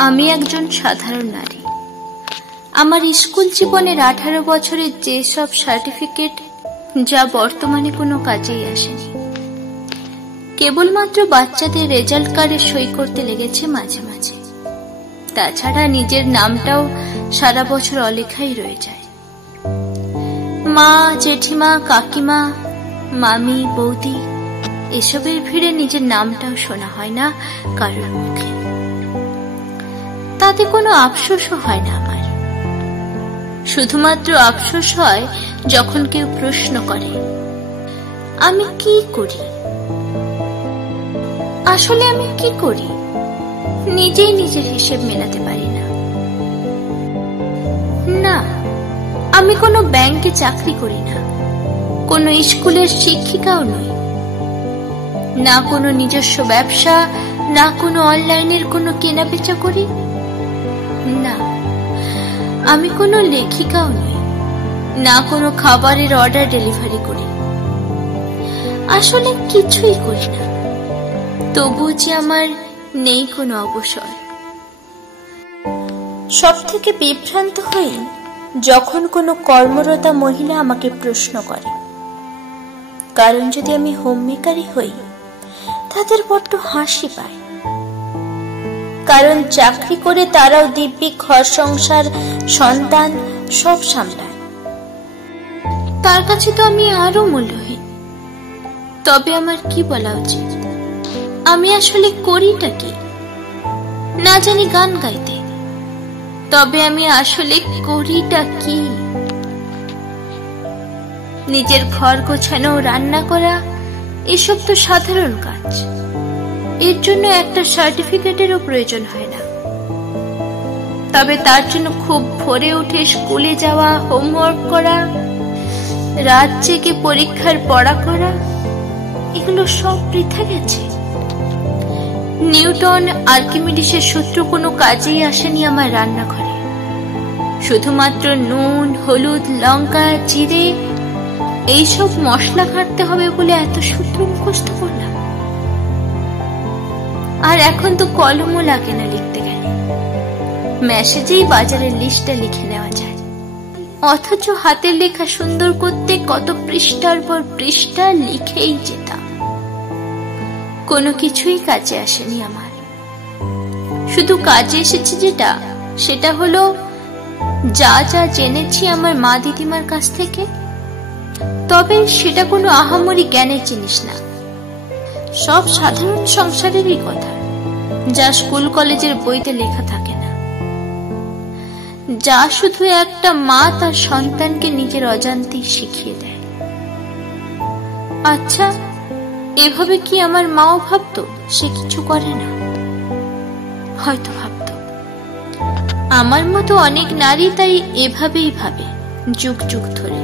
আমি একজন সাধারণ নারী। আমার স্কুল জীবনের 18 বছরের যেসব সার্টিফিকেট, যা বর্তমানে কোনো কাজেই আসেনি, কেবলমাত্র বাচ্চাদের রেজাল্ট কার্ডে সই করতে লেগেছে মাঝে মাঝে। তাছাড়া নিজের নামটাও সারা বছর অলেখাই রয়ে যায়। মা, জেঠিমা, কাকিমা, মামি, বৌদি এসবের ভিড়ে নিজের নামটাও শোনা হয় না কারোর মুখে। তাতে কোনো আফসোসও হয় না আমার। শুধুমাত্র আফসোস হয় যখন কেউ প্রশ্ন করে আমি কি করি। আসলে আমি কি করি নিজেই নিজের হিসেব মেলাতে পারি না। না, আমি কোনো ব্যাংকে চাকরি করি না, কোনো স্কুলের শিক্ষিকাও নই, না কোনো নিজস্ব ব্যবসা, না কোনো অনলাইনের কোনো কেনাবেচা করি, না আমি কোনো লেখিকাও নই, না কোনো খাবারের অর্ডার ডেলিভারি করি। আসলে কিছুই করি না, তবু যে আমার নেই কোনো অবসর। সব থেকে বিভ্রান্ত হই যখন কোনো কর্মরতা মহিলা আমাকে প্রশ্ন করে, কারণ যদি আমি হোমমেকারই হই তাদের বড্ড হাসি পায়। কারণ চাকরি করে তারাও দিব্যি ঘর সংসার সন্তান সব সামলায়। তার কাছে তো আমি আরো মূল্যহীন। তবে আমার কি বলা উচিত? আমি আসলে করিটা কি? না জানি গান গাইতে, তবে আমি আসলে করিটা কি? নিজের ঘর গোছানো, রান্না করা এসব তো সাধারণ কাজ। এর জন্য একটা সার্টিফিকেটেরও প্রয়োজন হয় না। তবে তার জন্য খুব ভোরে উঠে স্কুলে যাওয়া, হোমওয়ার্ক করা, রাত জেগে পরীক্ষার পড়া করা, এগুলো সব বৃথা গেছে। নিউটন, আর্কিমিডিসের সূত্র কোনো কাজেই আসেনি আমার রান্নাঘরে। শুধুমাত্র নুন, হলুদ, লঙ্কা, জিরে এইসব মশলা কাটতে হবে বলে এত সূত্র মুখস্থ করলাম। আর এখন তো কলমও লাগে না লিখতে গেলে, মেসেজেই বাজারের লিস্টটা লিখে নেওয়া যায়। অথচ হাতের লেখা সুন্দর করতে কত পৃষ্ঠার পর পৃষ্ঠা লিখেই যেতাম। কোনো কিছুই কাজে আসেনি আমার। শুধু কাজে এসেছে যেটা, সেটা হলো যা যা জেনেছি আমার মা দিদিমার কাছ থেকে। তবে সেটা কোনো আহামরি জ্ঞানের জিনিস না, সব সাধারণ সংসারেরই কথা, যা স্কুল কলেজের বইতে লেখা থাকে না, যা শুধু একটা মা তার সন্তানকে নিজের অজান্তেই শিখিয়ে দেয়। আচ্ছা, এভাবে কি আমার মাও ভাবতো সে কিছু করে না? হয়তো ভাবতো। আমার মতো অনেক নারী তাই এভাবেই ভাবে যুগ যুগ ধরে।